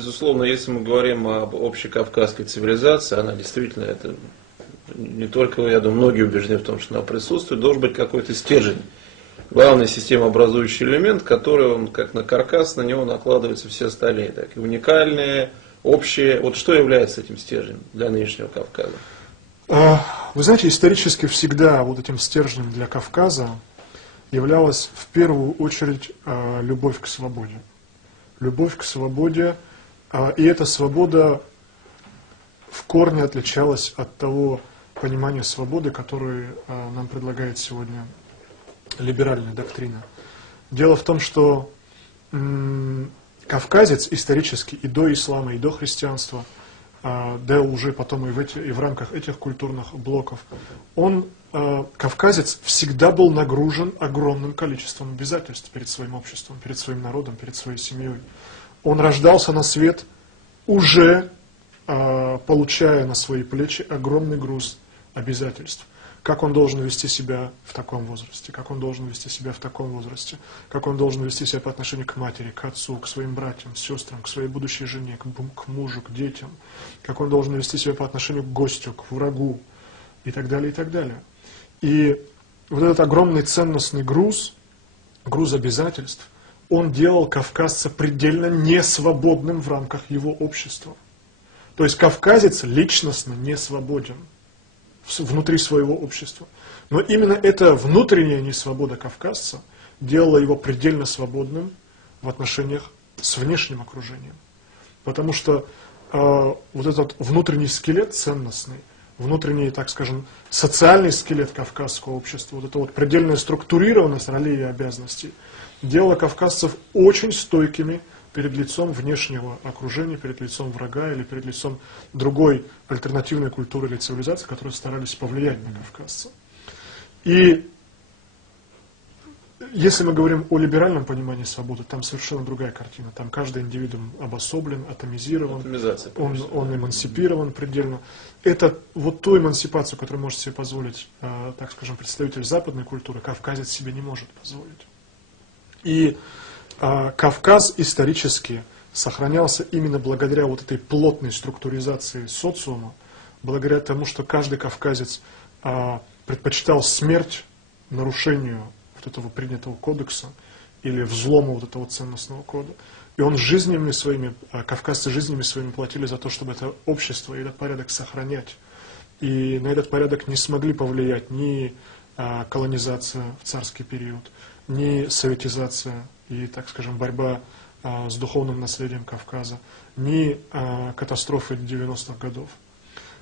безусловно, если мы говорим об общекавказской цивилизации, она действительно, это не только, я думаю, многие убеждены в том, что она присутствует, должен быть какой-то стержень. Главный системообразующий элемент, который, он, как на каркас, на него накладываются все остальные, так и уникальные, общие. Вот что является этим стержнем для нынешнего Кавказа? Вы знаете, исторически всегда вот этим стержнем для Кавказа являлась в первую очередь любовь к свободе. Любовь к свободе, и эта свобода в корне отличалась от того понимания свободы, которое нам предлагает сегодня либеральная доктрина. Дело в том, что кавказец исторически и до ислама, и до христианства, да уже потом и в рамках этих культурных блоков, кавказец всегда был нагружен огромным количеством обязательств перед своим обществом, перед своим народом, перед своей семьей. Он рождался на свет, уже получая на свои плечи огромный груз обязательств. Как он должен вести себя в таком возрасте, как он должен вести себя в таком возрасте, как он должен вести себя по отношению к матери, к отцу, к своим братьям, сестрам, к своей будущей жене, к мужу, к детям, как он должен вести себя по отношению к гостю, к врагу и так далее, и так далее. И вот этот огромный ценностный груз обязательств, он делал кавказца предельно несвободным в рамках его общества. То есть кавказец личностно не свободен внутри своего общества. Но именно эта внутренняя несвобода кавказца делала его предельно свободным в отношениях с внешним окружением. Потому что вот этот внутренний скелет ценностный, внутренний, так скажем, социальный скелет кавказского общества, вот эта вот предельная структурированность ролей и обязанностей, делала кавказцев очень стойкими перед лицом внешнего окружения, перед лицом врага или перед лицом другой альтернативной культуры или цивилизации, которые старались повлиять на кавказца. И если мы говорим о либеральном понимании свободы, там совершенно другая картина. Там каждый индивидуум обособлен, атомизирован, он эмансипирован предельно. Это вот ту эмансипацию, которую может себе позволить, так скажем, представитель западной культуры, кавказец себе не может позволить. И Кавказ исторически сохранялся именно благодаря вот этой плотной структуризации социума, благодаря тому, что каждый кавказец предпочитал смерть нарушению вот этого принятого кодекса или взлому вот этого ценностного кода. И он жизнями своими, кавказцы жизнями своими платили за то, чтобы это общество и этот порядок сохранять. И на этот порядок не смогли повлиять ни колонизация в царский период, ни советизация и, так скажем, борьба с духовным наследием Кавказа, ни катастрофы 90-х годов.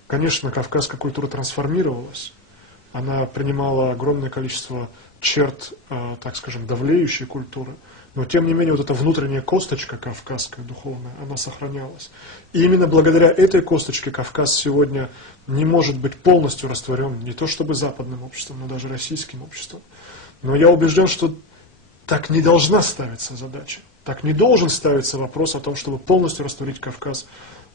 Конечно, кавказская культура трансформировалась, она принимала огромное количество черт, так скажем, давлеющей культуры, но тем не менее вот эта внутренняя косточка кавказская, духовная, она сохранялась. И именно благодаря этой косточке Кавказ сегодня не может быть полностью растворен не то чтобы западным обществом, но даже российским обществом. Но я убежден, что так не должна ставиться задача. Так не должен ставиться вопрос о том, чтобы полностью растворить Кавказ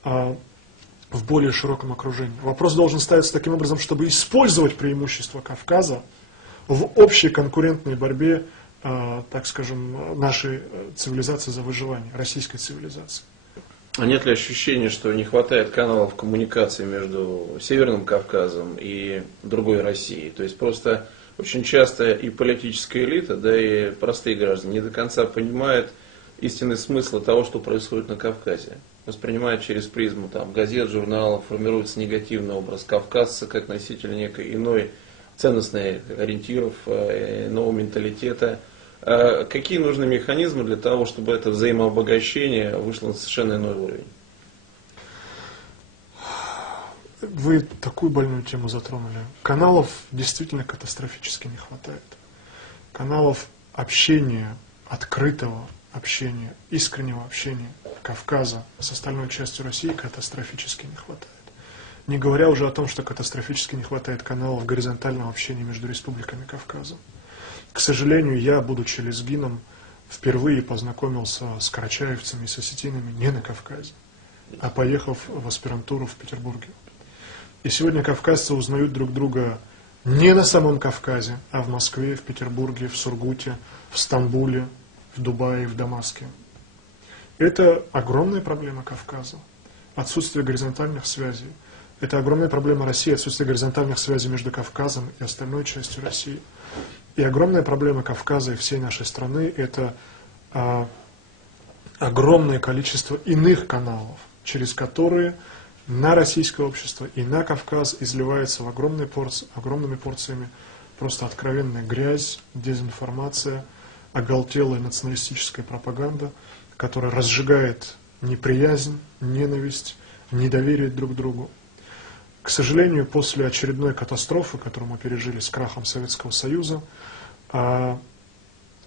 в более широком окружении. Вопрос должен ставиться таким образом, чтобы использовать преимущества Кавказа в общей конкурентной борьбе, так скажем, нашей цивилизации за выживание, российской цивилизации. А нет ли ощущения, что не хватает каналов коммуникации между Северным Кавказом и другой Россией? То есть просто очень часто и политическая элита, да и простые граждане не до конца понимают истинный смысл того, что происходит на Кавказе. Воспринимают через призму газет, журналов, формируется негативный образ кавказца как носителя некой иной ценностных ориентиров, иного менталитета. Какие нужны механизмы для того, чтобы это взаимообогащение вышло на совершенно иной уровень? Вы такую больную тему затронули. Каналов действительно катастрофически не хватает. Каналов общения, открытого общения, искреннего общения Кавказа с остальной частью России катастрофически не хватает. Не говоря уже о том, что катастрофически не хватает каналов горизонтального общения между республиками Кавказа. К сожалению, я, будучи лезгином, впервые познакомился с карачаевцами и с осетинами не на Кавказе, а поехав в аспирантуру в Петербурге. И сегодня кавказцы узнают друг друга не на самом Кавказе, а в Москве, в Петербурге, в Сургуте, в Стамбуле, в Дубае, в Дамаске. Это огромная проблема Кавказа, отсутствие горизонтальных связей. Это огромная проблема России, отсутствие горизонтальных связей между Кавказом и остальной частью России. И огромная проблема Кавказа и всей нашей страны – это огромное количество иных каналов, через которые на российское общество и на Кавказ изливается в огромными порциями просто откровенная грязь, дезинформация, оголтелая националистическая пропаганда, которая разжигает неприязнь, ненависть, недоверие друг к другу. К сожалению, после очередной катастрофы, которую мы пережили с крахом Советского Союза,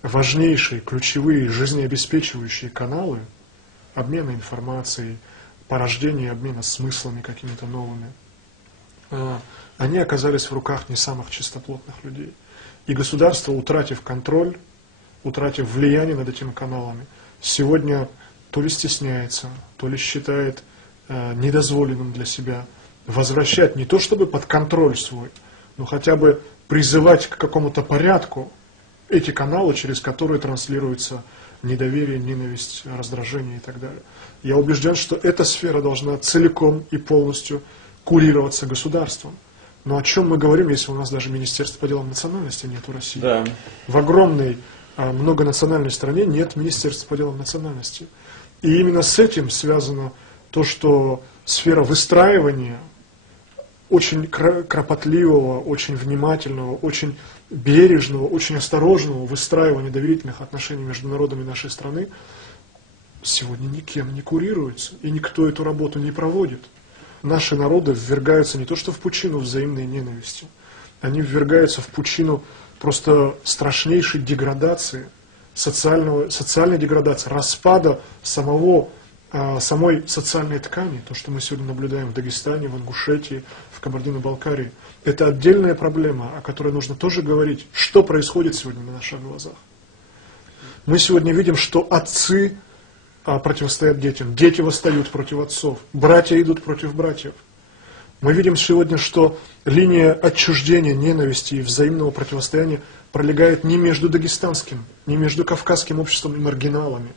важнейшие, ключевые, жизнеобеспечивающие каналы обмена информацией, порождения обмена смыслами какими-то новыми, они оказались в руках не самых чистоплотных людей. И государство, утратив контроль, утратив влияние над этими каналами, сегодня то ли стесняется, то ли считает недозволенным для себя возвращать не то чтобы под контроль свой, но хотя бы призывать к какому-то порядку эти каналы, через которые транслируется недоверие, ненависть, раздражение и так далее. Я убежден, что эта сфера должна целиком и полностью курироваться государством. Но о чем мы говорим, если у нас даже Министерства по делам национальности нет в России? Да. В огромной многонациональной стране нет Министерства по делам национальности. И именно с этим связано то, что сфера выстраивания очень кропотливого, очень внимательного, очень бережного, очень осторожного выстраивания доверительных отношений между народами нашей страны сегодня никем не курируется, и никто эту работу не проводит. Наши народы ввергаются не то что в пучину взаимной ненависти, они ввергаются в пучину просто страшнейшей деградации, социальной деградации, распада самой социальной ткани, то, что мы сегодня наблюдаем в Дагестане, в Ингушетии, в Кабардино-Балкарии. Это отдельная проблема, о которой нужно тоже говорить, что происходит сегодня на наших глазах. Мы сегодня видим, что отцы противостоят детям, дети восстают против отцов, братья идут против братьев. Мы видим сегодня, что линия отчуждения, ненависти и взаимного противостояния пролегает не между дагестанским, не между кавказским обществом и маргиналами,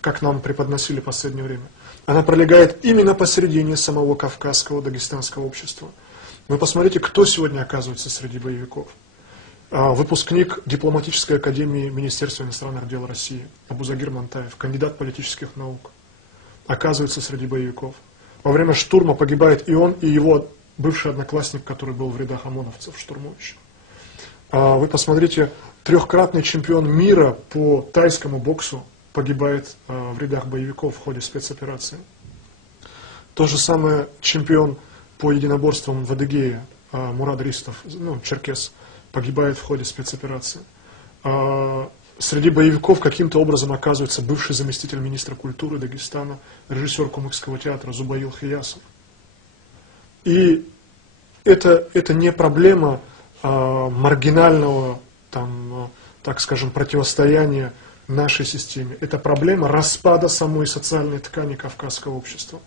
как нам преподносили в последнее время. Она пролегает именно посередине самого кавказского, дагестанского общества. Вы посмотрите, кто сегодня оказывается среди боевиков. Выпускник дипломатической академии Министерства иностранных дел России Абузагир Мантаев, кандидат политических наук, оказывается среди боевиков. Во время штурма погибает и он, и его бывший одноклассник, который был в рядах ОМОНовцев, штурмующих. Вы посмотрите, трехкратный чемпион мира по тайскому боксу погибает в рядах боевиков в ходе спецоперации. То же самое чемпион по единоборствам в Адыгее Мурад Ристов, черкес, погибает в ходе спецоперации. Среди боевиков каким-то образом оказывается бывший заместитель министра культуры Дагестана, режиссер Кумыкского театра Зубаил Хиясов. И это не проблема маргинального, так скажем, противостояния нашей системе. Это проблема распада самой социальной ткани кавказского общества.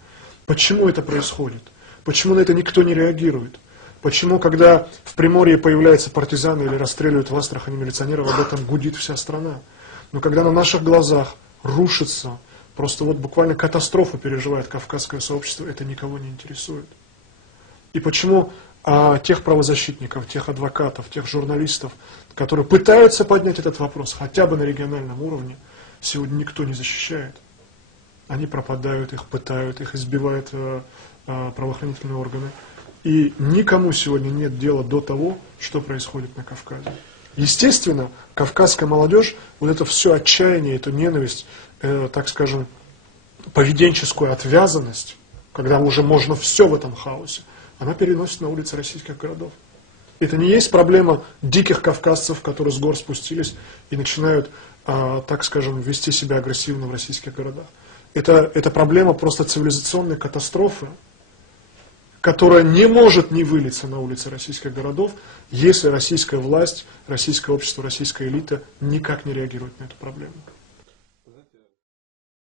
Почему это происходит? Почему на это никто не реагирует? Почему, когда в Приморье появляются партизаны или расстреливают в Астрахани милиционеров, об этом гудит вся страна? Но когда на наших глазах рушится, просто буквально катастрофу переживает кавказское сообщество, это никого не интересует. И почему тех правозащитников, тех адвокатов, тех журналистов, которые пытаются поднять этот вопрос хотя бы на региональном уровне, сегодня никто не защищает. Они пропадают, их пытают, их избивают правоохранительные органы. И никому сегодня нет дела до того, что происходит на Кавказе. Естественно, кавказская молодежь, это все отчаяние, эту ненависть, так скажем, поведенческую отвязанность, когда уже можно все в этом хаосе, она переносит на улицы российских городов. Это не есть проблема диких кавказцев, которые с гор спустились и начинают, так скажем, вести себя агрессивно в российских городах. Это проблема просто цивилизационной катастрофы, которая не может не вылиться на улицы российских городов, если российская власть, российское общество, российская элита никак не реагирует на эту проблему.